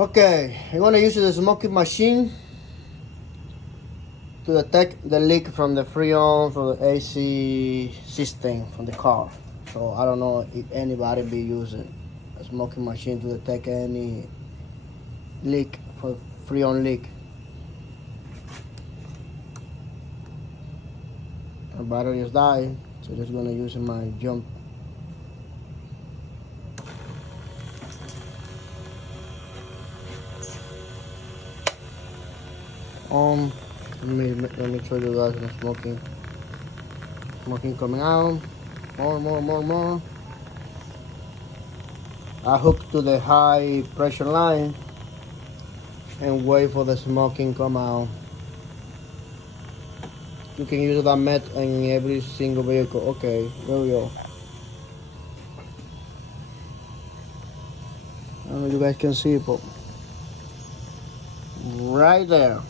Okay, I'm gonna use the smoking machine to detect the leak from the Freon, from the AC system from the car. So I don't know if anybody be using a smoking machine to detect any leak, for Freon leak. My battery is dying, so just gonna use my jump. Let me show you guys the smoking coming out. More. I hook to the high pressure line and wait for the smoking come out. You can use that method in every single vehicle. Okay, there we go. I don't know if you guys can see it, but right there.